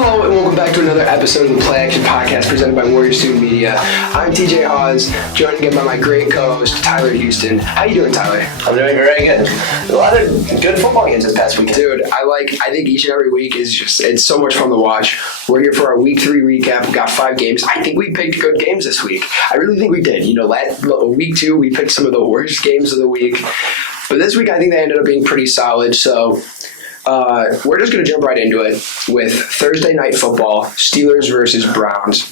Hello and welcome back to another episode of the Play Action Podcast presented by Warrior Student Media. I'm TJ Haws, joined again by my great co-host Tyler Houston. How you doing, Tyler? I'm doing very good. A lot of good football games this past weekend. Dude, I think each and every week it's so much fun to watch. We're here for our week 3 recap. We've got 5 games. I think we picked good games this week. I really think we did. Week 2 we picked some of the worst games of the week. But this week I think they ended up being pretty solid, so we're just going to jump right into it with Thursday Night Football, Steelers versus Browns.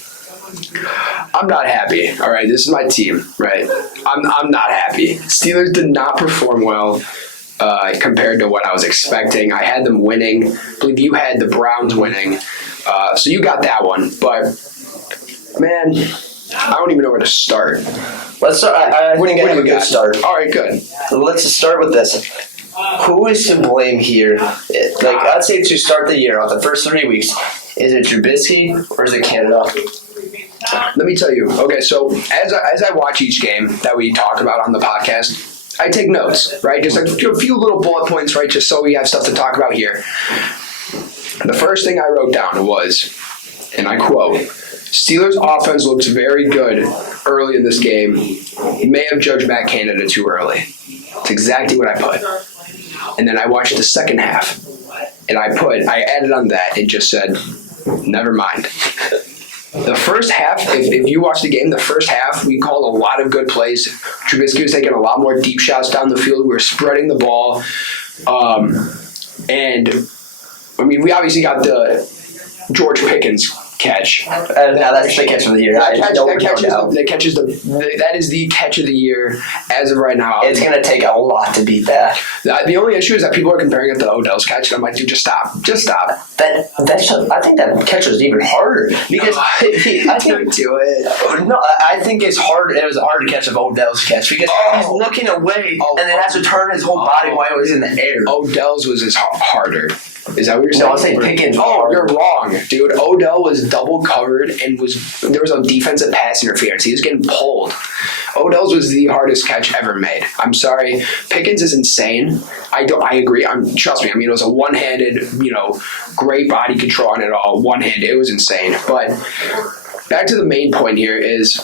I'm not happy, all right? This is my team, right? I'm not happy. Steelers did not perform well compared to what I was expecting. I had them winning. I believe you had the Browns winning. So you got that one. But, man, I don't even know where to start. Let's start. I think I have a good start. All right, good. Let's just start with this. Who is to blame here? I'd say to start the year, on the first 3 weeks, is it Trubisky or is it Canada? Let me tell you. Okay, so as I watch each game that we talk about on the podcast, I take notes, right? Just like a few little bullet points, right? Just so we have stuff to talk about here. The first thing I wrote down was, and I quote, Steelers' offense looks very good early in this game. He may have judged Matt Canada too early. That's exactly what I put. And then I watched the second half, and I added on that, it just said, never mind. The first half, if you watch the game, the first half, we called a lot of good plays. Trubisky was taking a lot more deep shots down the field. We were spreading the ball. And, I mean, we obviously got the George Pickens catch. That's the catch of the year. That is the catch of the year as of right now. It's going to take a lot to beat that. The only issue is that people are comparing it to Odell's catch, and I'm like, dude, just stop. Just stop. I think that catch was even harder because I can't do it. No, I think it's hard. It was hard to catch of Odell's catch because he's looking away and then has to turn his whole body while he was in the air. Odell's was harder. Is that what you're saying? No, I'm saying Pickens. Oh, you're wrong, dude. Odell was double covered and there was a defensive pass interference. He was getting pulled. Odell's was the hardest catch ever made. I'm sorry. Pickens is insane. I agree. Trust me. I mean, it was a one-handed, great body control on it all. One-handed. It was insane. But back to the main point here is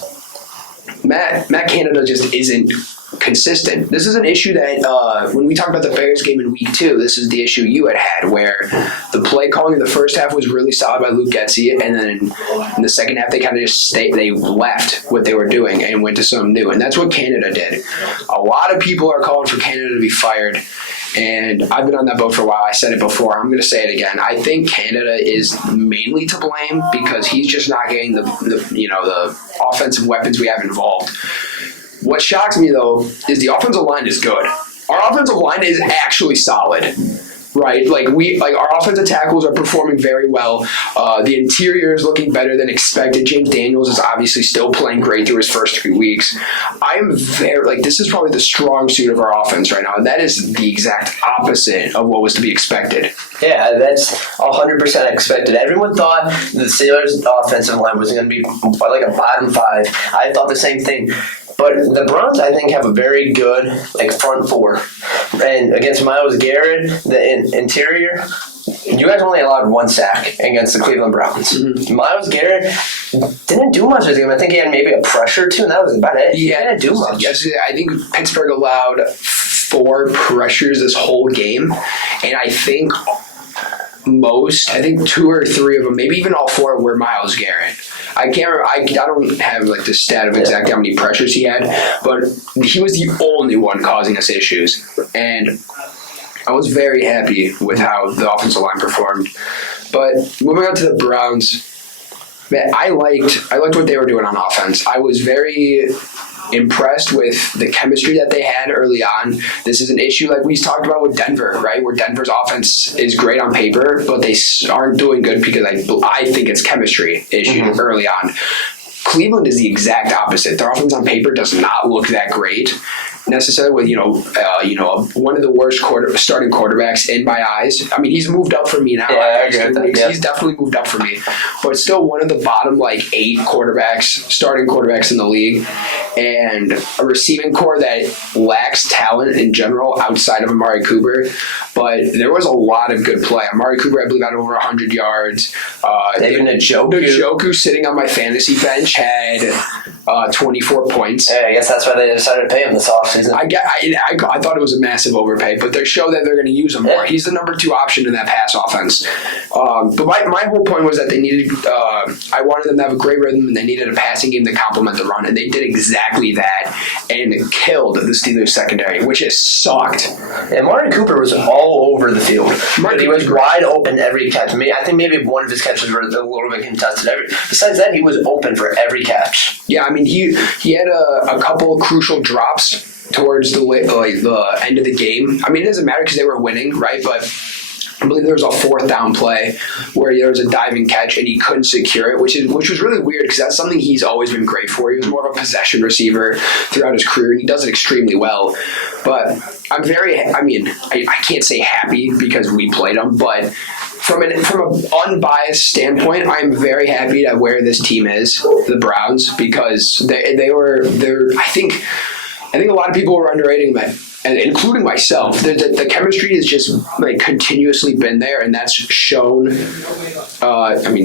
Matt Canada just isn't consistent. This is an issue that when we talk about the Bears game in week 2, this is the issue you had where the play calling in the first half was really solid by Luke Getsy, and then in the second half they kind of just they left what they were doing and went to something new, and that's what Canada did. A lot of people are calling for Canada to be fired, and I've been on that boat for a while. I said it before. I'm going to say it again. I think Canada is mainly to blame because he's just not getting the offensive weapons we have involved. What shocks me, though, is the offensive line is good. Our offensive line is actually solid, right? Our offensive tackles are performing very well. The interior is looking better than expected. James Daniels is obviously still playing great through his first 3 weeks. I am this is probably the strong suit of our offense right now, and that is the exact opposite of what was to be expected. Yeah, that's 100% expected. Everyone thought the Steelers' offensive line was going to be like a bottom 5. I thought the same thing. But the Browns, I think, have a very good front 4. And against Myles Garrett, the interior, you guys only allowed 1 sack against the Cleveland Browns. Mm-hmm. Myles Garrett didn't do much this game. I think he had maybe a pressure or 2, and that was about it. He didn't do much. Yes, I think Pittsburgh allowed 4 pressures this whole game, and I think 2 or 3 of them, maybe even all 4, were Myles Garrett. I can't remember. I don't have the stat of exactly how many pressures he had, but he was the only one causing us issues. And I was very happy with how the offensive line performed. But moving on to the Browns, man, I liked what they were doing on offense. I was very impressed with the chemistry that they had early on. This is an issue like we talked about with Denver, right? Where Denver's offense is great on paper, but they aren't doing good because I think it's chemistry issue early on. Cleveland is the exact opposite. Their offense on paper does not look that great necessarily with one of the worst starting quarterbacks in my eyes. I mean, he's moved up for me now. He's definitely moved up for me, but still one of the bottom 8 quarterbacks, starting quarterbacks in the league. and a receiving core that lacks talent in general outside of Amari Cooper. But there was a lot of good play. Amari Cooper, I believe, had over 100 yards. Even Njoku sitting on my fantasy bench had 24 points. Yeah, I guess that's why they decided to pay him this offseason. I thought it was a massive overpay, but they show that they're going to use him more. Yeah. He's the number 2 option in that pass offense. But my whole point was that they needed. I wanted them to have a great rhythm, and they needed a passing game to complement the run, and they did exactly that and killed the Steelers secondary, which has sucked. And Amari Cooper was all over the field. He was wide open every catch. I think maybe one of his catches were a little bit contested. Besides that, he was open for every catch. Yeah, I mean, he had a couple of crucial drops towards the end of the game. I mean, it doesn't matter because they were winning, right? But I believe there was a 4th down play where there was a diving catch and he couldn't secure it, which was really weird because that's something he's always been great for. He was more of a possession receiver throughout his career, and he does it extremely well. But I can't say happy because we played him, but from an unbiased standpoint, I'm very happy at where this team is, the Browns, because they're I think a lot of people were underrating them, and including myself. The chemistry has just continuously been there, and that's shown.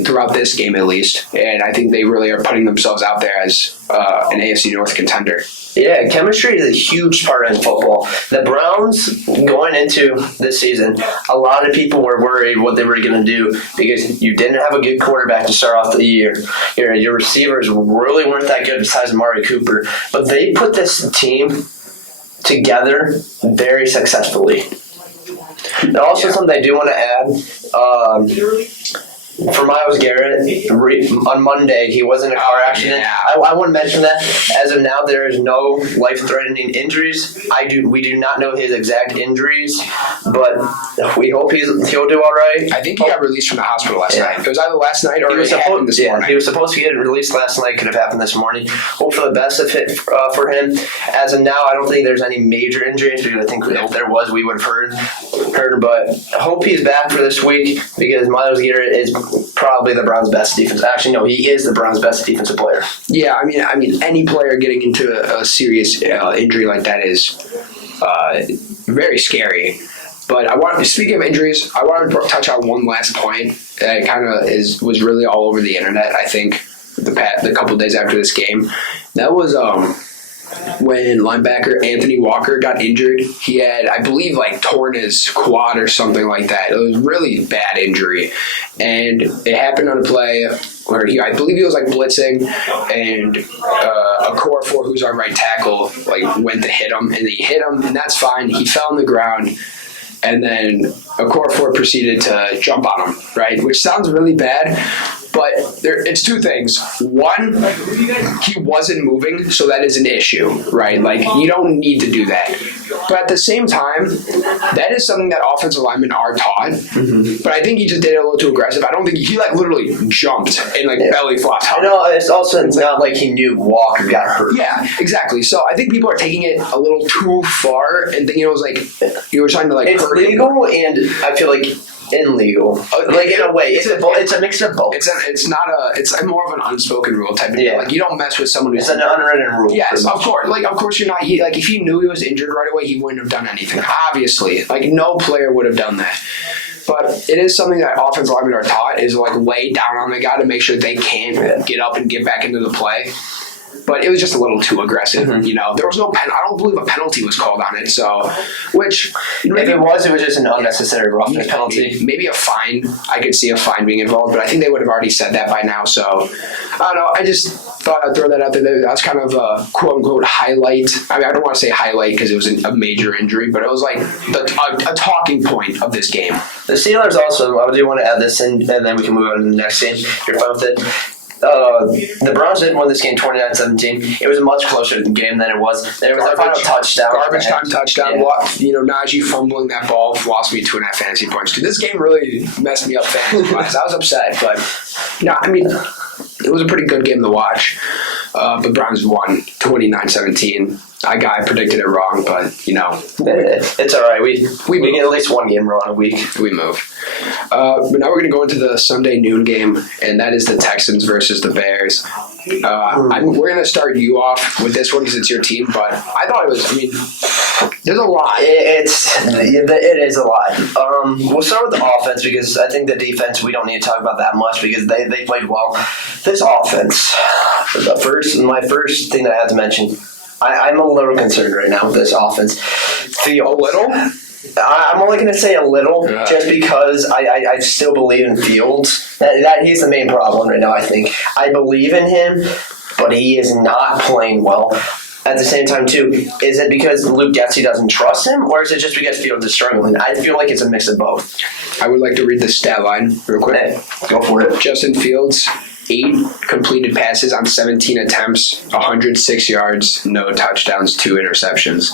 Throughout this game at least, and I think they really are putting themselves out there as an AFC North contender. Yeah, chemistry is a huge part in football. The Browns, going into this season, a lot of people were worried what they were going to do because you didn't have a good quarterback to start off the year. Your receivers really weren't that good besides Amari Cooper. But they put this team together very successfully. And also something I do want to add, for Myles Garrett, on Monday, he was in a car accident. Yeah. I want to mention that. As of now, there is no life-threatening injuries. We do not know his exact injuries, but we hope he'll do all right. I think he got released from the hospital last night. It was either last night or it happened this morning. He was supposed to get released last night. Could have happened this morning. Hope for the best of it for him. As of now, I don't think there's any major injuries because I think if there was, we would have heard. But I hope he's back for this week because Myles Garrett is probably the Browns' best defense. Actually, no, he is the Browns' best defensive player. Yeah, I mean, any player getting into a serious injury like that is very scary. But speaking of injuries, I want to touch on one last point that kind of was really all over the internet. I think the couple of days after this game, that was when linebacker Anthony Walker got injured. He had, I believe, torn his quad or something like that. It was a really bad injury. And it happened on a play where I believe he was blitzing, and a core 4, who's our right tackle, went to hit him, and he hit him, and that's fine. He fell on the ground, and then a core 4 proceeded to jump on him, right? Which sounds really bad. But it's two things. One, he wasn't moving, so that is an issue, right? You don't need to do that. But at the same time, that is something that offensive linemen are taught. Mm-hmm. But I think he just did it a little too aggressive. I don't think he literally jumped and belly flopped. No, it's also not like he knew Walker got hurt. Yeah, exactly. So I think people are taking it a little too far and thinking it was you were trying to it's hurt legal, him. And I feel illegal, in a way. It's a mix of both. It's more of an unspoken rule type of deal. You don't mess with someone who's... It's an unwritten rule. Yes, of course. Of course you're not... if he knew he was injured right away, he wouldn't have done anything. Obviously. No player would have done that. But it is something that offensive linemen are taught, is lay down on the guy to make sure they can get up and get back into the play. But it was just a little too aggressive. Mm-hmm. There was no I don't believe a penalty was called on it. So, which if it was just an unnecessary roughness penalty. Maybe a fine. I could see a fine being involved, but I think they would have already said that by now. So, I don't know. I just thought I'd throw that out there. That's kind of a quote unquote highlight. I don't want to say highlight because it was a major injury, but it was a talking point of this game. The Steelers also. I do want to add this in, and then we can move on to the next game. You're fine with it. The Browns didn't win this game 29-17. It was a much closer game than it was. There was a final touchdown. Garbage time touchdown. Yeah. Najee fumbling that ball lost me 2.5 fantasy points. This game really messed me up fantasy-wise. I was upset, but it was a pretty good game to watch. But Browns won 29-17. I predicted it wrong, but it's all right. We get at least one game wrong a week. We move. But now we're going to go into the Sunday noon game, and that is the Texans versus the Bears. We're going to start you off with this one because it's your team, but I thought it was, there's a lot. It is a lot. We'll start with the offense because I think the defense, we don't need to talk about that much because they played well. This offense, my first thing that I have to mention, I'm a little concerned right now with this offense. A little? I'm only going to say a little, just because I still believe in Fields. That he's the main problem right now, I think. I believe in him, but he is not playing well. At the same time, too, is it because Luke Getsy doesn't trust him, or is it just because Fields is struggling? I feel like it's a mix of both. I would like to read the stat line real quick. Okay, go for it. Justin Fields, 8 completed passes on 17 attempts, 106 yards, no touchdowns, 2 interceptions.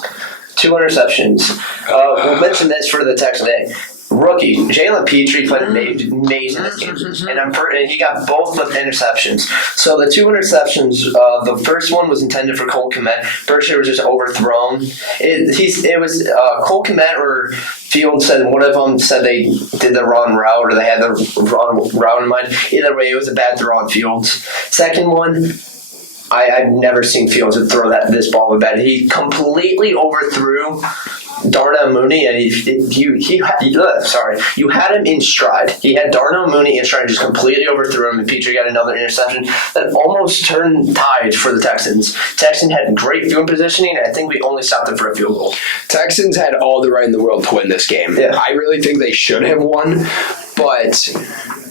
2 interceptions. We'll mention this for the text today. Rookie Jalen Petrie played amazing this game, and he got both the interceptions. So the 2 interceptions, the first one was intended for Cole Kmet. First year was just overthrown. It was Cole Kmet or Fields said one of them said they did the wrong route or they had the wrong route in mind. Either way, it was a bad throw on Fields. Second one, I've never seen Fields throw this ball bad. He completely overthrew Darnell Mooney, and you had him in stride. He had Darnell Mooney in stride and just completely overthrew him, and Petrie got another interception that almost turned tides for the Texans. Texans had great field positioning, and I think we only stopped them for a field goal. Texans had all the right in the world to win this game. Yeah. I really think they should have won, but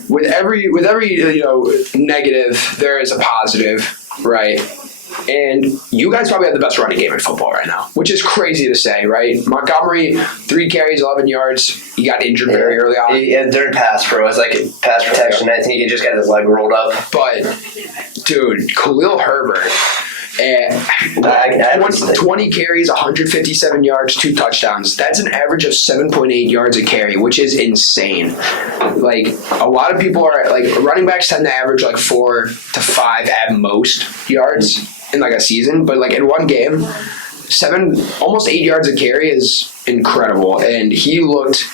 with every negative, there is a positive, right? And you guys probably have the best running game in football right now, which is crazy to say, right? Montgomery, 3 carries, 11 yards. He got injured very early on. During pass pro, it was like pass protection. I think he just got his leg rolled up. But, dude, Khalil Herbert, 20 carries, 157 yards, 2 touchdowns. That's an average of 7.8 yards a carry, which is insane. Like, a lot of people are, like, running backs tend to average, like, 4 to 5 at most yards in, like, a season. But, like, in one game, almost 8 yards a carry is incredible. And he looked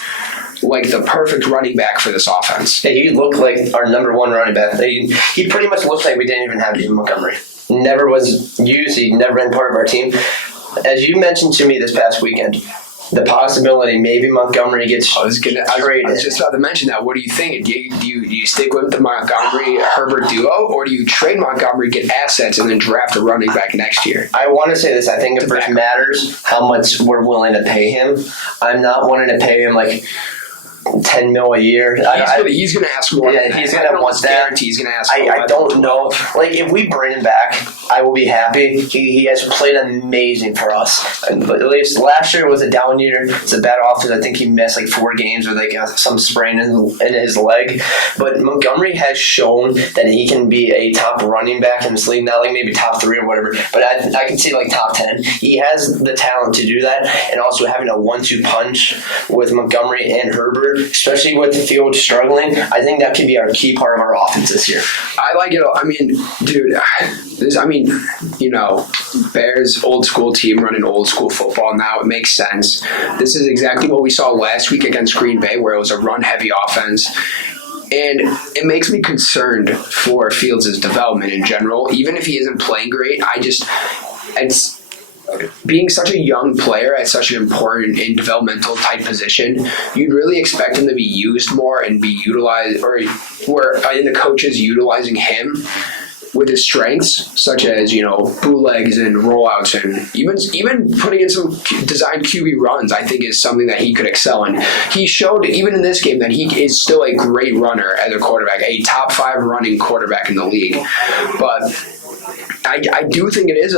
like the perfect running back for this offense. Yeah, he looked like our number 1 running back. He pretty much looked like we didn't even have David Montgomery. Never was used. He'd never been part of our team. As you mentioned to me this past weekend, the possibility maybe Montgomery gets traded. I was just about to mention that. What do you think? Do you stick with the Montgomery-Herbert duo, or do you trade Montgomery, get assets, and then draft a running back next year? I want to say this. I think it first matters how much we're willing to pay him. I'm not wanting to pay him like $10 million a year. He's going to ask more. Yeah, he's going to want that. He's going to ask. I don't know. Like, if we bring him back, I will be happy. He has played amazing for us. At least last year was a down year. It's a bad offense. I think he missed like 4 games with like some sprain in his leg. But Montgomery has shown that he can be a top running back in this league. Not like maybe top 3 or whatever, but I can see like top 10. He has the talent to do that, and also having a 1-2 punch with Montgomery and Herbert, especially with the field struggling, I think that could be our key part of our offense this year. I like it. I mean, dude, Bears old school team running old school football now. It makes sense. This is exactly what we saw last week against Green Bay, where it was a run heavy offense. And it makes me concerned for Fields' development in general. Even if he isn't playing great, it's being such a young player at such an important and developmental type position, you'd really expect him to be used more and be utilized, or in the coaches utilizing him with his strengths, such as, bootlegs and rollouts, and even putting in some designed QB runs, I think is something that he could excel in. He showed, even in this game, that he is still a great runner as a quarterback, a top 5 running quarterback in the league. But I do think it is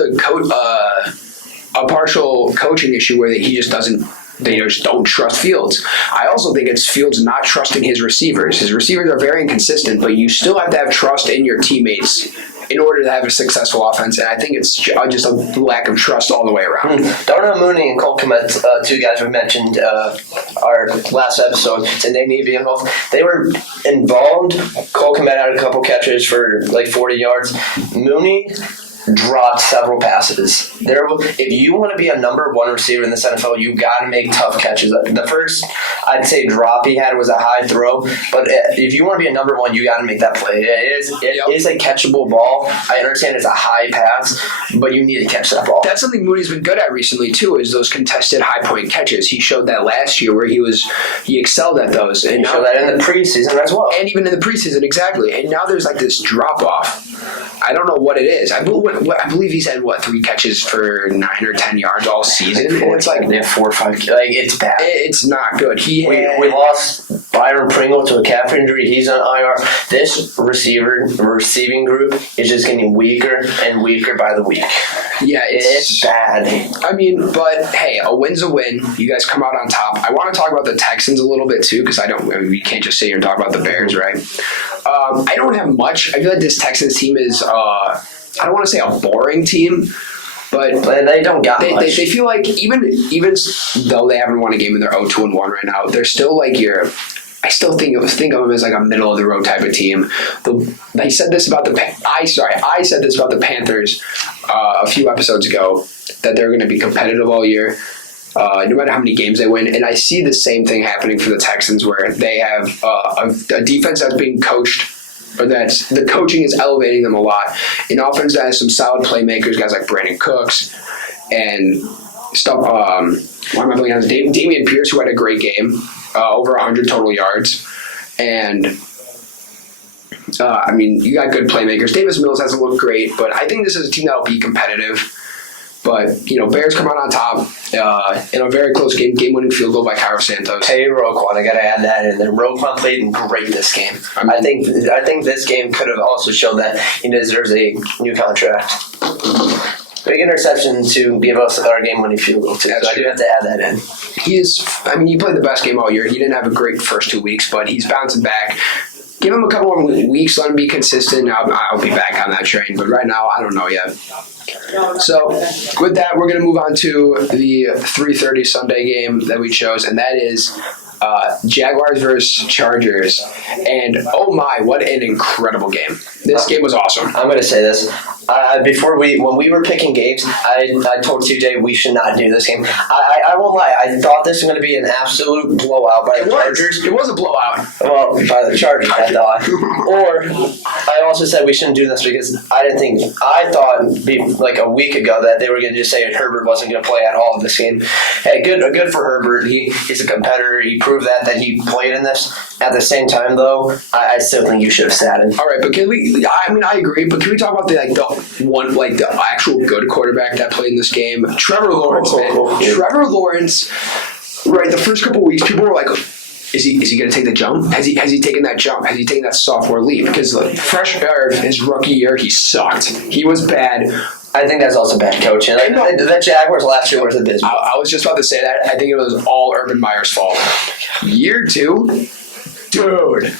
a partial coaching issue where he just doesn't. They just don't trust Fields. I also think it's Fields not trusting his receivers. His receivers are very inconsistent, but you still have to have trust in your teammates in order to have a successful offense, and I think it's just a lack of trust all the way around. Darnell Mooney and Cole Kmet, 2 guys we mentioned our last episode, and they need to be involved. They were involved. Cole Kmet had a couple catches for like 40 yards. Mooney dropped several passes. If you want to be a number one receiver in this NFL, you got to make tough catches. The first, I'd say, drop he had was a high throw, but if you want to be a number one, you got to make that play. It is a catchable ball. I understand it's a high pass, but you need to catch that ball. That's something Moody's been good at recently too, is those contested high point catches. He showed that last year where he excelled at those, and now showed that in the preseason as well, and even in the preseason, exactly. And now there's like this drop off. I don't know what it is. I believe he's had 3 catches for 9 or 10 yards all season. And it's like 4 or 5. Like, it's bad. It's not good. We lost Byron Pringle to a calf injury. He's on IR. This receiving group is just getting weaker and weaker by the week. Yeah, it's bad. I mean, but hey, a win's a win. You guys come out on top. I want to talk about the Texans a little bit too, because we can't just sit here and talk about the Bears, right? I don't have much. I feel like this Texans team is, I don't want to say a boring team, but they don't got much. They feel like even though they haven't won a game and they're 0-1 right now, they're still like I still think of them as like a middle of the road type of team. I said this about the Panthers a few episodes ago, that they're going to be competitive all year, no matter how many games they win. And I see the same thing happening for the Texans, where they have a defense that's being coached, or that the coaching is elevating them a lot. An offense that has some solid playmakers, guys like Brandon Cooks and stuff. Why am I blanking on Dameon Pierce, who had a great game, over 100 total yards, and you got good playmakers. Davis Mills hasn't looked great, but I think this is a team that will be competitive. But, Bears come out on top in a very close game-winning field goal by Cairo Santos. Hey, Roquan, I got to add that in there. Roquan played great this game. I think this game could have also shown that he deserves a new contract. Big interception to give us our game-winning field goal, too. So I do have to add that in. He played the best game all year. He didn't have a great first 2 weeks, but he's bouncing back. Give him a couple more weeks, let him be consistent. I'll be back on that train. But right now, I don't know yet. So, with that, we're going to move on to the 3:30 Sunday game that we chose, and that is Jaguars versus Chargers. And oh my, what an incredible game! This game was awesome. I'm going to say this. When we were picking games, I told TJ we should not do this game. I won't lie. I thought this was going to be an absolute blowout by the Chargers. It was a blowout. Well, by the Chargers, I thought. Or I also said we shouldn't do this because I thought like a week ago that they were going to just say Herbert wasn't going to play at all in this game. Hey, good for Herbert. He's a competitor. He proved that he played in this. At the same time, though, I still think you should have sat him. All right, but can we? I agree. But can we talk about the actual good quarterback that played in this game, Trevor Lawrence? Man, Trevor Lawrence. Right, the first couple of weeks, people were like, Is he going to take the jump? Has he taken that jump? Has he taken that sophomore leap? Because his rookie year, he sucked. He was bad. I think that's also bad coaching. The Jaguars last year was abysmal. I was just about to say that. I think it was all Urban Meyer's fault. Year 2, dude.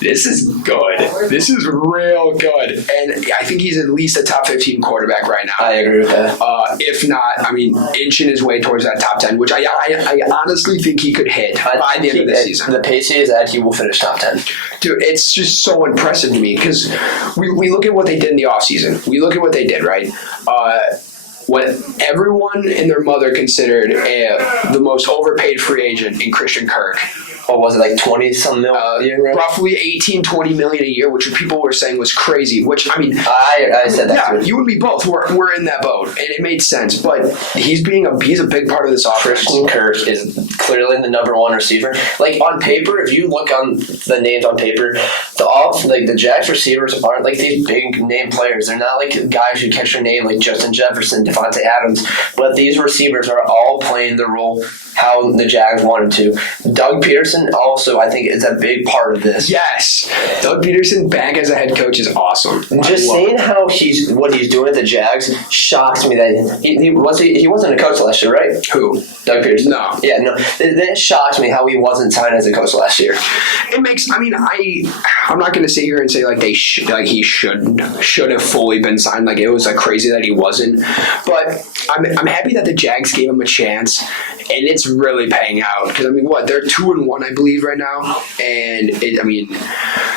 This is good. This is real good. And I think he's at least a top 15 quarterback right now. I agree with that. If not, inching his way towards that top 10, which I honestly think he could hit by the end of the season. The pace he is at, he will finish top 10. Dude, it's just so impressive to me because we look at what they did in the offseason. We look at what they did, right? What everyone and their mother considered the most overpaid free agent in Christian Kirk. What was it, like 20-some million a year? Right? Roughly $18-20 million a year, which people were saying was crazy. Which I said that. Yeah, too. You and me both. We're in that boat, and it made sense. But he's a big part of this offense. Christian Kirk is clearly the number one receiver. Like on paper, if you look on the names on paper, the Jags receivers aren't like these big name players. They're not like guys who catch your name like Justin Jefferson, Devontae Adams. But these receivers are all playing the role how the Jags wanted to. Doug Peterson also, I think, is a big part of this. Yes. Doug Peterson back as a head coach is awesome. Just seeing how what he's doing at the Jags shocks me that he wasn't a coach last year, right? Who? Doug Peterson. No. Yeah, no. It shocks me how he wasn't signed as a coach last year. It makes. I'm not going to sit here and say like he should have fully been signed. Like it was like crazy that he wasn't. But I'm happy that the Jags gave him a chance, and it's really paying out because they're 2-1, I believe, right now, and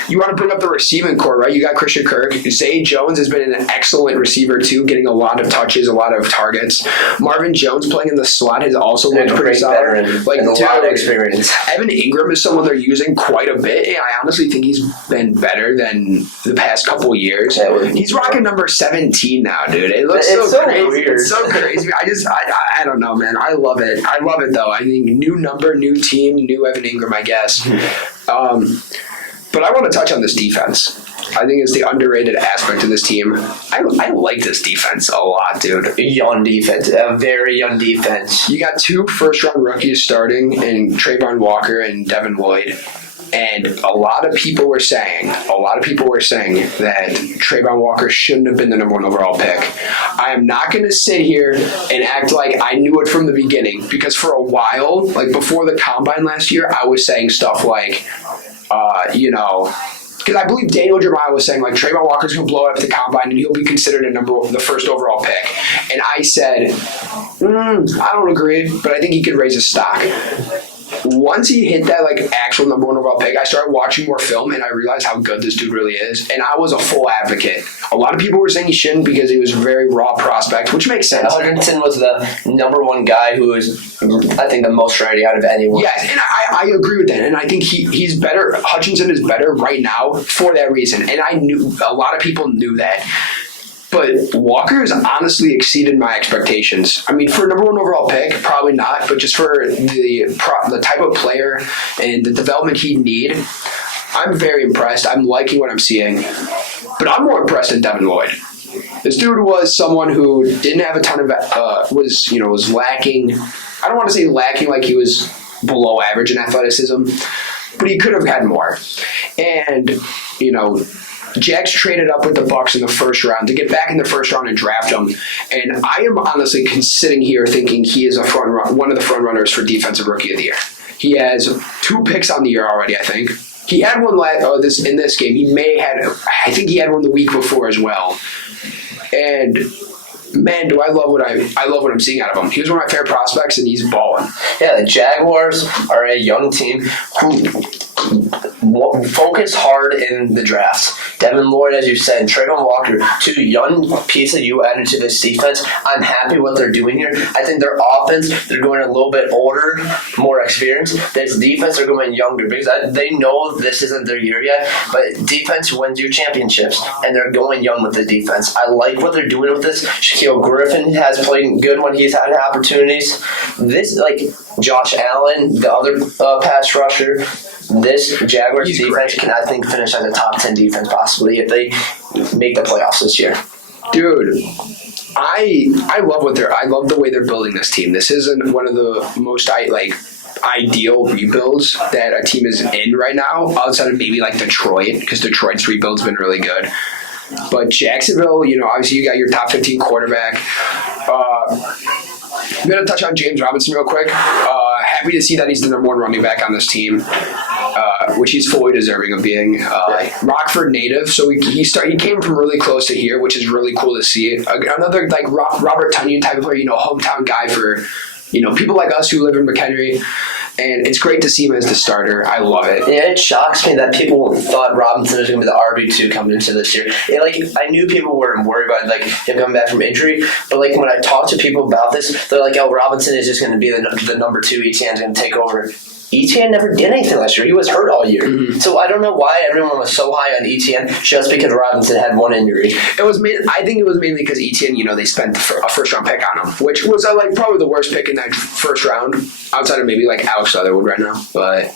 You want to bring up the receiving core, right? You got Christian Kirk. Zay Jones has been an excellent receiver, too, getting a lot of touches, a lot of targets. Marvin Jones playing in the slot has also looked pretty solid. Like, a lot of experience. Evan Ingram is someone they're using quite a bit, and I honestly think he's been better than the past couple of years. He's rocking number 17 now, dude. It looks so crazy. Weird. It's so crazy. I don't know, man. I love it. I love it, though. I think new number, new team, new Evan Ingram, I guess. But I want to touch on this defense. I think it's the underrated aspect of this team. I like this defense a lot, dude. Young defense. A very young defense. You got 2 first-round rookies starting in Trayvon Walker and Devin Lloyd. And a lot of people were saying that Trayvon Walker shouldn't have been the number 1 overall pick. I am not going to sit here and act like I knew it from the beginning, because for a while, like before the combine last year, I was saying stuff like, because I believe Daniel Jeremiah was saying, like, Trayvon Walker's going to blow up the combine and he'll be considered the first overall pick. And I said, I don't agree, but I think he could raise his stock. Once he hit that, like, actual number 1 overall pick, I started watching more film and I realized how good this dude really is. And I was a full advocate. A lot of people were saying he shouldn't because he was a very raw prospect, which makes sense. Hutchinson was the number 1 guy who was, I think, the most ready out of anyone. Yes, and I agree with that. And I think he's better. Hutchinson is better right now for that reason. And I knew a lot of people knew that. But Walker has honestly exceeded my expectations. I mean, for a number 1 overall pick, probably not. But just for the type of player and the development he'd need, I'm very impressed. I'm liking what I'm seeing. But I'm more impressed than Devin Lloyd. This dude was someone who didn't have a ton of was lacking. I don't want to say lacking like he was below average in athleticism, but he could have had more. And Jags traded up with the Bucs in the first round to get back in the first round and draft him. And I am honestly sitting here thinking he is one of the front runners for Defensive Rookie of the Year. He has 2 picks on the year already, I think. He had one in this game. I think he had one the week before as well. And man, do I love what I'm seeing out of him. He was one of my favorite prospects, and he's balling. Yeah, the Jaguars are a young team who focus hard in the drafts. Devin Lloyd, as you said, Trayvon Walker, 2 young pieces you added to this defense. I'm happy what they're doing here. I think their offense, they're going a little bit older, more experienced. This defense, they're going younger because they know this isn't their year yet. But defense wins you championships, and they're going young with the defense. I like what they're doing with this. Shaquille Griffin has played good when he's had opportunities. This, like Josh Allen, the other pass rusher, this Jaguars defense can, I think, finish as a top 10 defense possibly if they make the playoffs this year. Dude, I love the way they're building this team. This isn't one of the most ideal rebuilds that a team is in right now, outside of maybe like Detroit, because Detroit's rebuild's been really good. But Jacksonville, obviously you got your top 15 quarterback. I'm going to touch on James Robinson real quick. Happy to see that he's the number 1 running back on this team, which he's fully deserving of being. Rockford native, so he came from really close to here, which is really cool to see. Another like Robert Tonyan type of player, hometown guy for people like us who live in McHenry. And it's great to see him as the starter. I love it. Yeah, it shocks me that people thought Robinson was going to be the RB2 coming into this year. I knew people were worried about him coming back from injury, but when I talk to people about this, they're like, "Oh, Robinson is just going to be the number 2. Etienne's going to take over." Etienne never did anything last year. He was hurt all year. Mm-hmm. So I don't know why everyone was so high on Etienne just because Robinson had one injury. I think it was mainly because Etienne, they spent a first-round pick on him, which was probably the worst pick in that first round, outside of maybe Alex Leatherwood right now. But,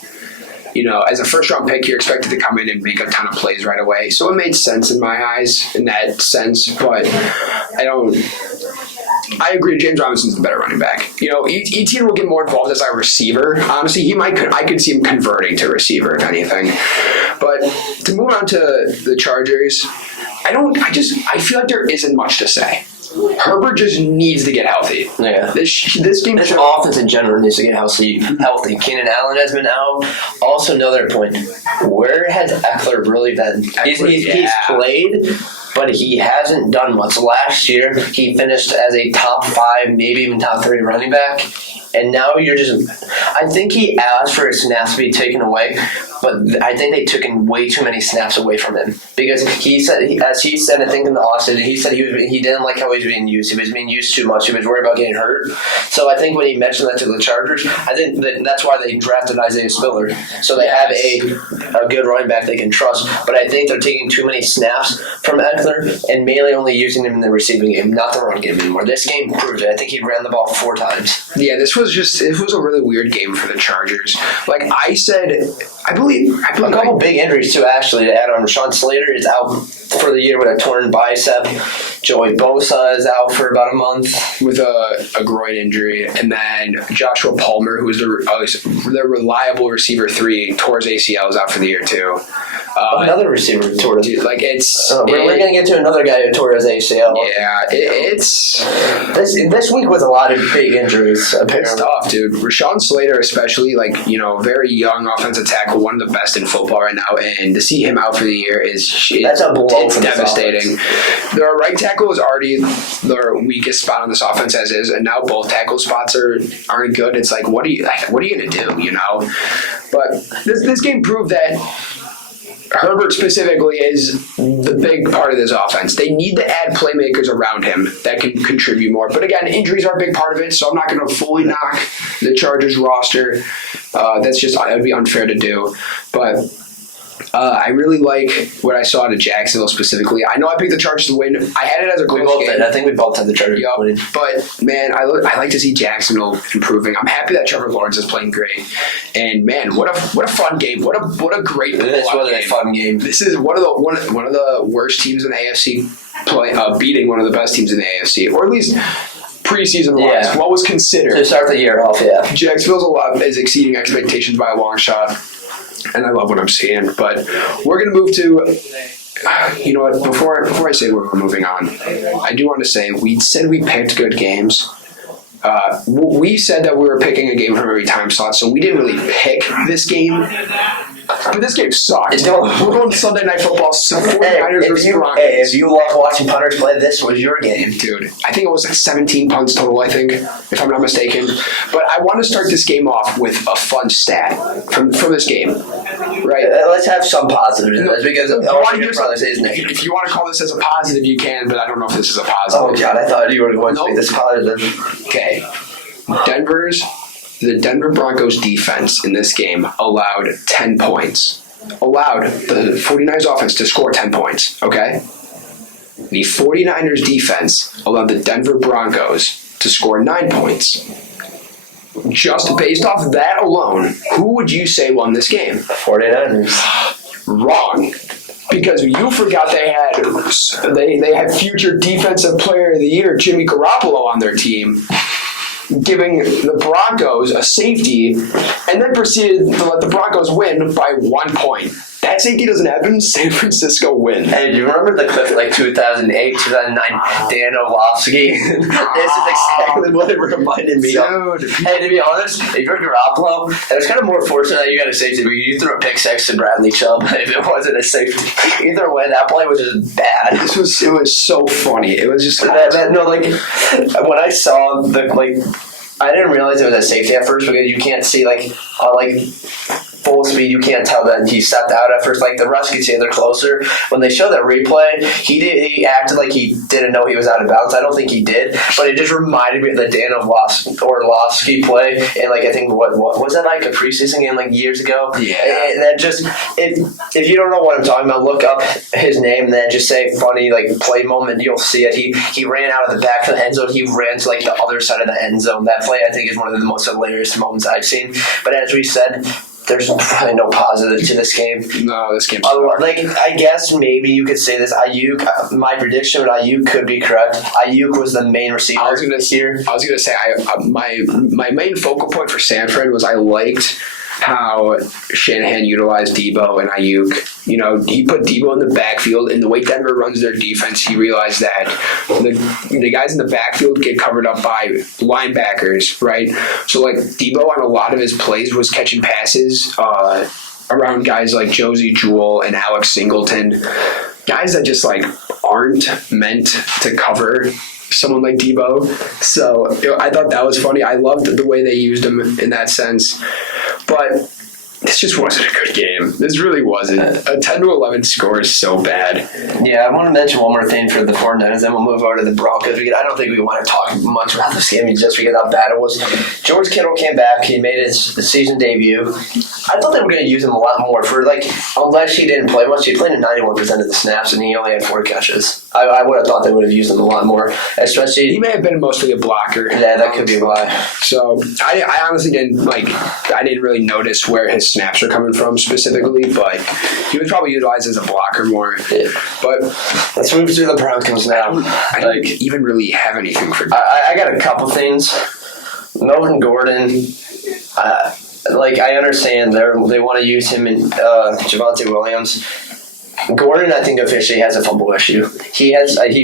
as a first-round pick, you're expected to come in and make a ton of plays right away. So it made sense in my eyes in that sense, but I agree. James Robinson's the better running back. Etienne will get more involved as a receiver. Honestly, I could see him converting to receiver if anything. But to move on to the Chargers, I feel like there isn't much to say. Herbert just needs to get healthy. Yeah. This game. This offense in general needs to get healthy. Keenan Allen has been out. Also, another point: where has Eckler really been? He's played. but he hasn't done much. Last year, he finished as a top 5, maybe even top 3 running back. And now I think he asked for his snaps to be taken away, but I think they took way too many snaps away from him. Because he said, as he said, I think in the offseason, he said he didn't like how he was being used. He was being used too much. He was worried about getting hurt. So I think when he mentioned that to the Chargers, I think that's why they drafted Isaiah Spiller. So they have a good running back they can trust. But I think they're taking too many snaps from Eckler and mainly only using him in the receiving game, not the run game anymore. This game proved it. I think he ran the ball 4 times. Yeah, it was a really weird game for the Chargers. Like I said, I believe a couple big injuries too. Actually, to add on, Rashawn Slater is out for the year with a torn bicep. Joey Bosa is out for about a month with a groin injury, and then Joshua Palmer, who was the reliable receiver 3, tore his ACL, is out for the year too. Another receiver tore his. Like it's. We're gonna get to another guy who tore his ACL. Yeah, it's. This week was a lot of big injuries. Apparently. It's tough, dude. Rashawn Slater, especially, very young offensive tackle, one of the best in football right now, and to see him out for the year that's a blow. It's devastating. Their right tackle is already their weakest spot on this offense as is, and now both tackle spots aren't good. It's like, what are you gonna do? You know, but this game proved that Herbert specifically is the big part of this offense. They need to add playmakers around him that can contribute more. But again, injuries are a big part of it, so I'm not going to fully knock the Chargers roster. That would be unfair to do. But I really like what I saw to Jacksonville specifically. I know I picked the Chargers to win. I had it as a close game. I think we both had the Chargers winning. But, man, I like to see Jacksonville improving. I'm happy that Trevor Lawrence is playing great. And, man, what a fun game. What a great game. This was a fun game. This is one of the worst teams in the AFC beating one of the best teams in the AFC, or at least preseason-wise. Yeah. What was considered. To start the year off, yeah. Jacksonville's is exceeding expectations by a long shot. And I love what I'm seeing. But we're going to move to, you know what, before I say where we're moving on, I do want to say we said we picked good games. We said that we were picking a game from every time slot, so we didn't really pick this game. But this game sucked. We're going to Sunday Night Football, 49ers versus Broncos. If you love watching punters play, this was your game. Dude, I think it was 17 punts total, if I'm not mistaken. But I want to start this game off with a fun stat from this game. Right? Let's have some positives in this, because if you want to call this as a positive, you can, but I don't know if this is a positive. Oh, God, I thought you were going to make this positive. Okay. The Denver Broncos defense in this game allowed 10 points. Allowed the 49ers offense to score 10 points, okay? The 49ers defense allowed the Denver Broncos to score 9 points. Just based off that alone, who would you say won this game? 49ers. Wrong. Because you forgot they had future Defensive Player of the Year, Jimmy Garoppolo, on their team, giving the Broncos a safety, and then proceeded to let the Broncos win by 1 point. That safety doesn't happen. San Francisco wins. Hey, do you remember the clip 2008, 2009, Dan Orlovsky? This is exactly what it reminded me of. Hey, to be honest, if you're Garoppolo, it was kind of more fortunate that you got a safety, but you threw a pick 6 to Bradley Chubb if it wasn't a safety. Either way, that play was just bad. It was so funny. It was just when I saw I didn't realize it was a safety at first, because you can't see full speed, you can't tell that he stepped out at first. The refs could say they're closer. When they show that replay, he acted like he didn't know he was out of bounds. I don't think he did, but it just reminded me of the Dan Orlovsky play. And I think what was that, a preseason game years ago? Yeah. And that just if you don't know what I'm talking about, look up his name and then just say funny play moment. You'll see it. He ran out of the back of the end zone. He ran to the other side of the end zone. That play, I think, is one of the most hilarious moments I've seen. But as we said, there's probably no positive to this game. No, this game. I guess maybe you could say this. Ayuk, my prediction with Ayuk could be correct. Ayuk was the main receiver. I was gonna say my main focal point for Sanford was I liked how Shanahan utilized Debo and Ayuk. He put Debo in the backfield, and the way Denver runs their defense, he realized that the guys in the backfield get covered up by linebackers, right? So, Debo on a lot of his plays was catching passes around guys like Josie Jewell and Alex Singleton. Guys that just, aren't meant to cover someone like Debo. So I thought that was funny. I loved the way they used him in that sense. But this just wasn't a good game. This really wasn't. A 10-11 score is so bad. Yeah, I want to mention one more thing for the 49ers, then we'll move over to the Broncos. I don't think we want to talk much about this game just because how bad it was. George Kittle came back. He made his season debut. I thought they were going to use him a lot more for, unless he didn't play much. He played in 91% of the snaps, and he only had 4 catches. I would have thought they would have used him a lot more, especially... He may have been mostly a blocker. Yeah, that could be why. So, I honestly didn't, I didn't really notice where his snaps are coming from specifically, but he was probably utilized as a blocker more. Yeah. But let's move to the Broncos now. I don't even really have anything for I got a couple things. Melvin Gordon, I understand they want to use him in Javonte Williams. Gordon, I think, officially has a fumble issue. He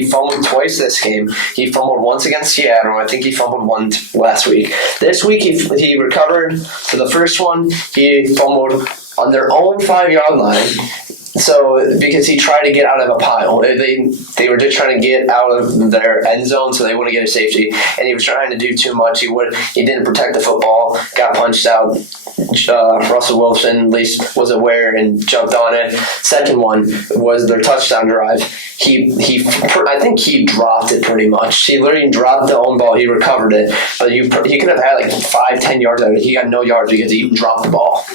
fumbled twice this game. He fumbled once against Seattle. I think he fumbled one last week. This week, he recovered. For the first one, he fumbled on their own 5-yard line. So, because he tried to get out of a pile. They were just trying to get out of their end zone so they wouldn't get a safety. And he was trying to do too much. He didn't protect the football, got punched out. Russell Wilson at least was aware and jumped on it. Second one was their touchdown drive. I think he dropped it pretty much. He literally dropped the own ball. He recovered it, but he could have had 5-10 yards out of it. He got no yards because he dropped the ball.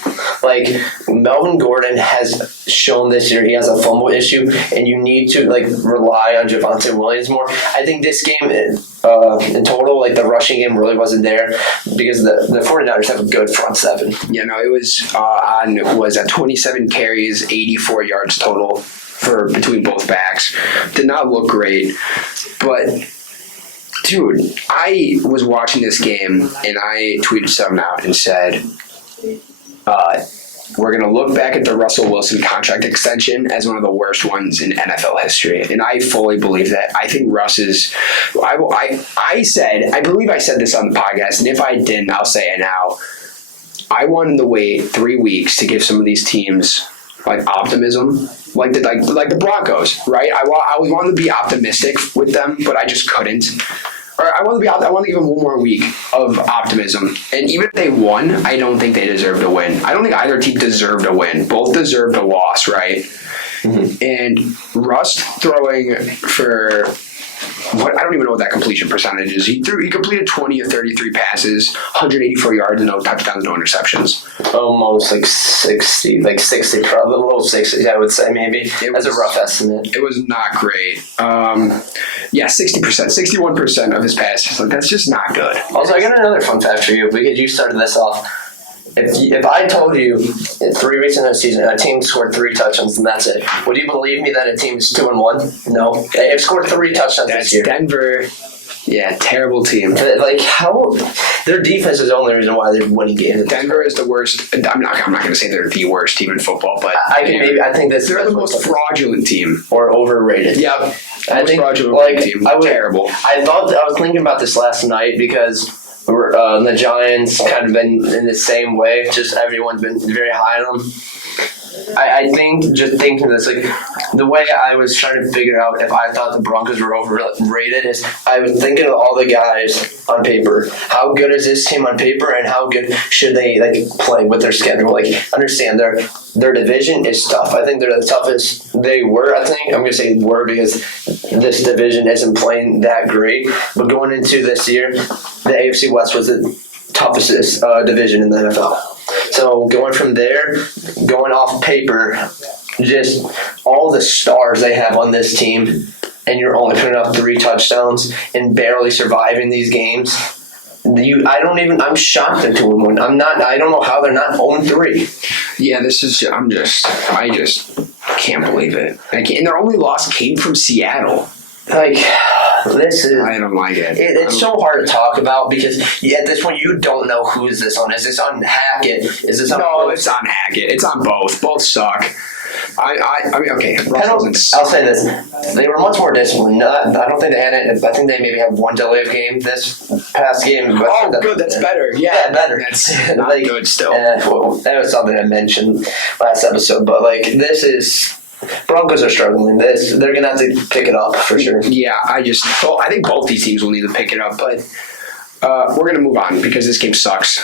Melvin Gordon has shown this year he has a fumble issue, and you need to rely on Javonte Williams more. I think this game in total, the rushing game really wasn't there because the 49ers have a good front seven. Yeah, no, it was at 27 carries, 84 yards total for between both backs. Did not look great, but dude, I was watching this game and I tweeted something out and said, we're going to look back at the Russell Wilson contract extension as one of the worst ones in NFL history. And I fully believe that. I think Russ is... I believe I said this on the podcast, and if I didn't, I'll say it now. I wanted to wait 3 weeks to give some of these teams optimism, like the Broncos, right? I wanted to be optimistic with them, but I just couldn't. Or I want to give them one more week of optimism. And even if they won, I don't think they deserved a win. I don't think either team deserved a win. Both deserved a loss, right? Mm-hmm. And Russ throwing for I don't even know what that completion percentage is. He completed 20 of 33 passes, 184 yards, and no touchdowns, no interceptions. Almost 60, 60, probably a little 60, I would say maybe. That's a rough estimate. It was not great. 60%, 61% of his passes. That's just not good. Also, I got another fun fact for you because you started this off. If I told you 3 weeks into the season a team scored 3 touchdowns and that's it, would you believe me that a team is 2-1? No, they've scored 3 touchdowns this year. Denver, terrible team. How their defense is the only reason why they're winning games. Denver is the worst. I'm not going to say they're the worst team in football, but I think they're the most fraudulent team or overrated. Yep, I think fraudulent team. Terrible. I was thinking about this last night because. The Giants kind of been in the same way. Just everyone's been very high on them. I think just thinking this, the way I was trying to figure out if I thought the Broncos were overrated is I was thinking of all the guys on paper. How good is this team on paper, and how good should they play with their schedule? Understand their division is tough. I think they're the toughest they were. I think I'm going to say were because this division isn't playing that great. But going into this year, the AFC West was the toughest division in the NFL. So going from there, going off paper, just all the stars they have on this team, and you're only putting up 3 touchdowns and barely surviving these games. I'm shocked they're 2-1. I don't know how they're not 0-3. Yeah, I just can't believe it. And their only loss came from Seattle. I don't like it. It's so hard to talk about because at this point you don't know who is this on. Is this on Hackett? Is this on? No, it's on Hackett. It's on both. Both suck. I mean, okay. I'll say this: they were much more disciplined. I don't think they had it. I think they maybe had 1 delay of game this past game. But good. That's better. Yeah, better. That's not good still. That was something I mentioned last episode. But this is Broncos are struggling. They're gonna have to pick it up for sure. Yeah, I think both these teams will need to pick it up, but we're gonna move on because this game sucks.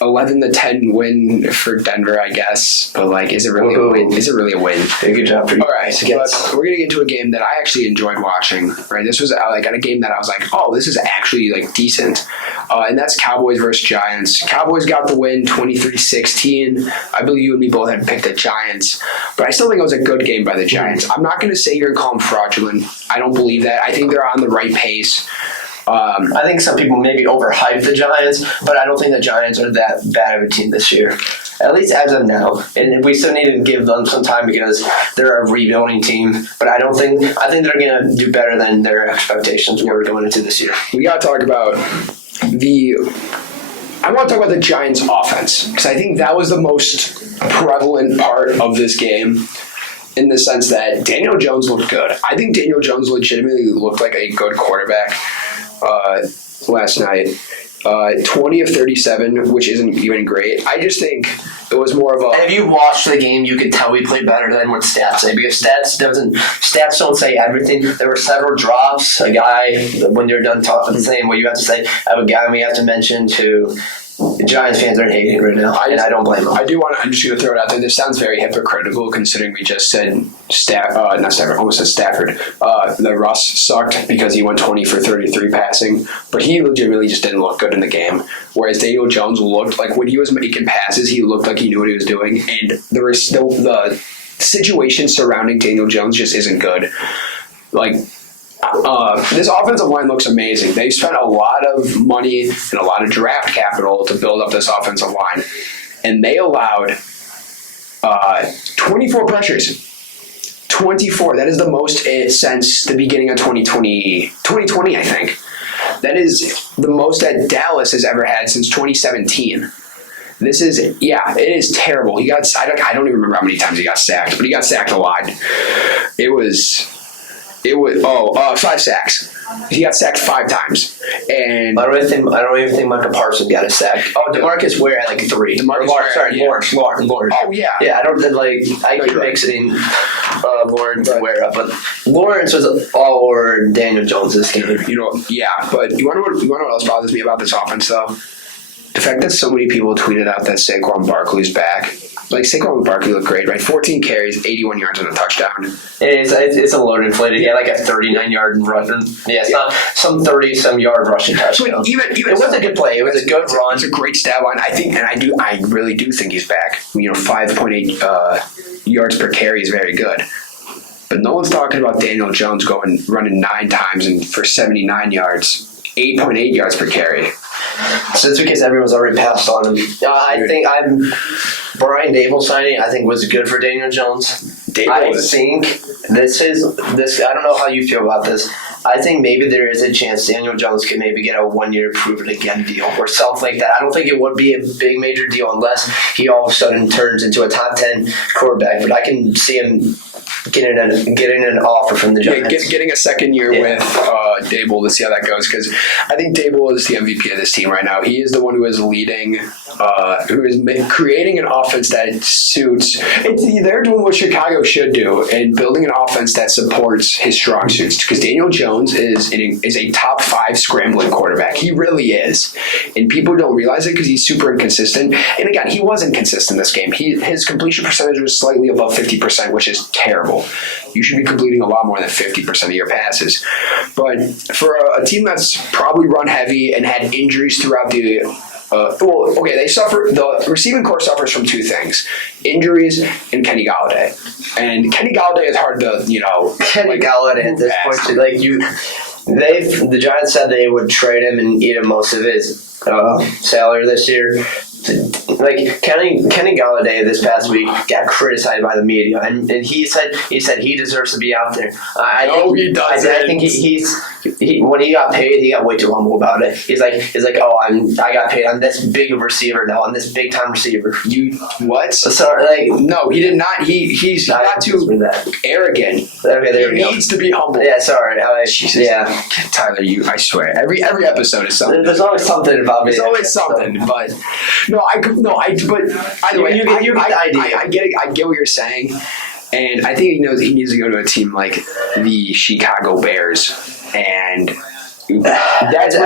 11-10 win for Denver, I guess, but like, is it really a win? Is it really a win? Good job for you. All right, but we're gonna get into a game that I actually enjoyed watching. Right, this was like a game that I was like, oh, this is actually like decent, and that's Cowboys versus Giants. Cowboys got the win, 23-16. I believe you and me both had picked the Giants, but I still think it was a good game by the Giants. I'm not gonna sit here and call them fraudulent. I don't believe that. I think they're on the right pace. I think some people maybe overhype the Giants, but I don't think the Giants are that bad of a team this year, at least as of now. And we still need to give them some time because they're a rebuilding team. But I think they're going to do better than their expectations were going into this year. We got to talk about I want to talk about the Giants' offense because I think that was the most prevalent part of this game. In the sense that Daniel Jones looked good. I think Daniel Jones legitimately looked like a good quarterback last night. 20 of 37, which isn't even great. I just think it was more of a... If you watched the game, you could tell we played better than what stats say, because stats don't say everything. There were several drops. A guy, when you're done talking, saying what you have to say, I have a guy we have to mention to... The Giants fans are hating right now, and I don't blame them. I'm just going to throw it out there. This sounds very hypocritical considering we just said almost said Stafford. The Russ sucked because he went 20 for 33 passing, but he legitimately just didn't look good in the game. Whereas Daniel Jones looked like when he was making passes, he looked like he knew what he was doing, and there was still the situation surrounding Daniel Jones just isn't good. Like. This offensive line looks amazing. They spent a lot of money and a lot of draft capital to build up this offensive line. And they allowed 24 pressures. 24. That is the most since the beginning of 2020, I think. That is the most that Dallas has ever had since 2017. This is, it is terrible. I don't even remember how many times he got sacked, but he got sacked a lot. It was 5 sacks. He got sacked 5 times. And I don't even think Micah Parsons got a sack. Oh, DeMarcus Ware had like 3. Lawrence. Oh yeah. Yeah, I don't keep mixing Lawrence and Ware up, but Lawrence was all over Daniel Jones this game. But you want to know what else bothers me about this offense though? The fact that so many people tweeted out that Saquon Barkley's back. Like, Saquon Barkley looked great, right? 14 carries, 81 yards and a touchdown. It's a load inflated. Yeah, like a 39-yard rushing. Yeah, it's not some 30-some-yard rushing touchdown. It was a good play. It was a good run. It's a great stat line. I think, and I really do think he's back. 5.8 yards per carry is very good. But no one's talking about Daniel Jones running 9 times and for 79 yards, 8.8 yards per carry. So that's because everyone's already passed on him. I think Brian Dable signing, I think, was good for Daniel Jones. I think this. I don't know how you feel about this. I think maybe there is a chance Daniel Jones could maybe get a 1-year prove it again deal or something like that. I don't think it would be a big major deal unless he all of a sudden turns into a top 10 quarterback. But I can see him getting an offer from the Giants. Getting a second year with Dable to see how that goes, because I think Dable is the MVP of this team right now. He is the one who is leading, who is creating an offense that suits. They're doing what Chicago should do and building an offense that supports his strong suits, because Daniel Jones is a top 5 scrambling quarterback. He really is, and people don't realize it because he's super inconsistent. And again, he was inconsistent this game. His completion percentage was slightly above 50%, which is terrible. You should be completing a lot more than 50% of your passes. But for a team that's probably run heavy and had injuries throughout the they suffer. The receiving corps suffers from 2 things: injuries and Kenny Golladay. And Kenny Golladay is hard to, Kenny Golladay at this point, the Giants said they would trade him and eat him most of his salary this year. Like Kenny Golladay this past week got criticized by the media, and he said he deserves to be out there. I think he when he got paid, he got way too humble about it. He's like, I got paid. I'm this big of a receiver now. I'm this big time receiver. You what? Sorry, no, he did not. He's not too arrogant. Okay, there he we go. Needs to be humble. Yeah, sorry. Jesus. Yeah, Tyler, I swear, every episode is something. There's always something about me. There's always something, but but either way, you get the idea. I get what you're saying. And I think he knows he needs to go to a team like the Chicago Bears, and that's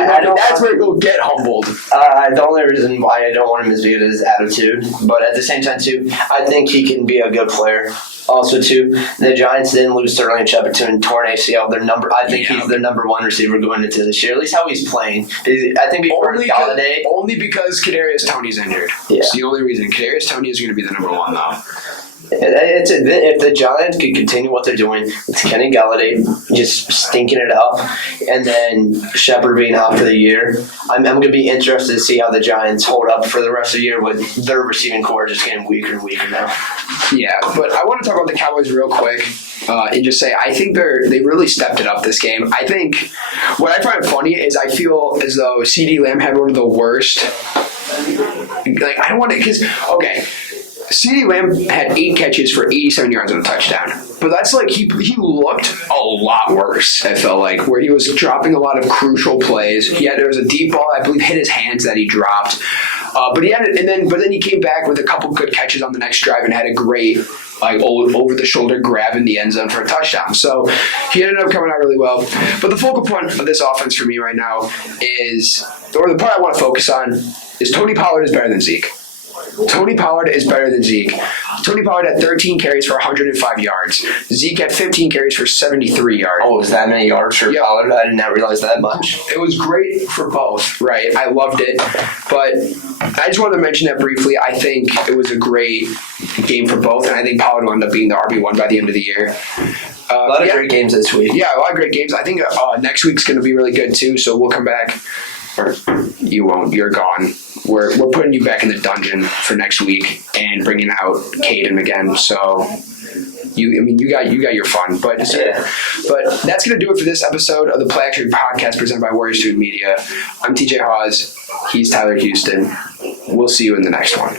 where he'll get humbled. The only reason why I don't want him is because of his attitude. But at the same time, too, I think he can be a good player. Also, too, the Giants didn't lose Sterling Shepard and torn ACL. I think he's their number one receiver going into this year. At least how he's playing. I think before Galladay, only because Kadarius Toney's injured. Yeah. It's the only reason. Kadarius Toney is going to be the number one, though. If the Giants could continue what they're doing, it's Kenny Galladay just stinking it up, and then Shepard being out for the year. I'm going to be interested to see how the Giants hold up for the rest of the year with their receiving core just getting weaker and weaker now. Yeah, but I want to talk about the Cowboys real quick and just say I think they really stepped it up this game. I think what I find funny is I feel as though CeeDee Lamb had one of the worst. Like I don't want to because CeeDee Lamb had 8 catches for 87 yards and a touchdown. But that's like he looked a lot worse, I felt like, where he was dropping a lot of crucial plays. There was a deep ball, I believe, hit his hands that he dropped. But then he came back with a couple good catches on the next drive and had a great over the shoulder grab in the end zone for a touchdown. So he ended up coming out really well. But the focal point of this offense for me right now or the part I want to focus on is Tony Pollard is better than Zeke. Tony Pollard is better than Zeke. Tony Pollard had 13 carries for 105 yards. Zeke had 15 carries for 73 yards. Oh, was that many yards for Pollard? I did not realize that much. It was great for both, right? I loved it. But I just wanted to mention that briefly. I think it was a great game for both, and I think Pollard will end up being the RB1 by the end of the year. A lot of great games this week. Yeah, a lot of great games. I think next week's going to be really good, too, so we'll come back. Or you won't. You're gone. We're putting you back in the dungeon for next week and bringing out Caden again. So you got your fun, but that's gonna do it for this episode of the Play Action Podcast presented by Warrior Student Media. I'm TJ Haws. He's Tyler Houston. We'll see you in the next one.